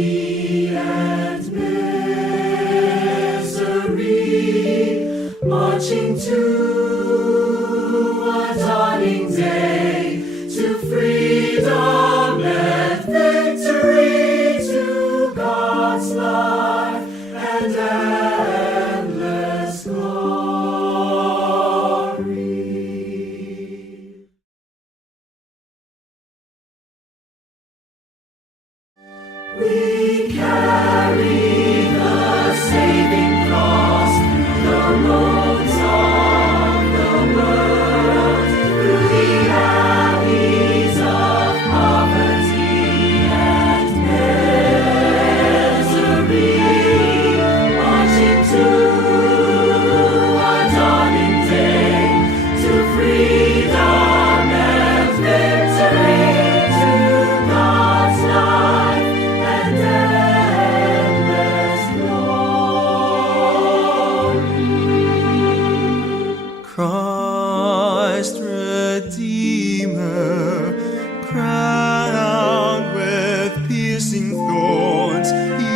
poverty and misery, marching to a dawning day, to freedom and victory, to God's life and endless glory. We carry the saving cross through the roads of the world, through the alleys of poverty and misery, marching to a dawning day, to freedom and victory, to God's life and endless glory. Christ Redeemer, crowned with piercing thorns, He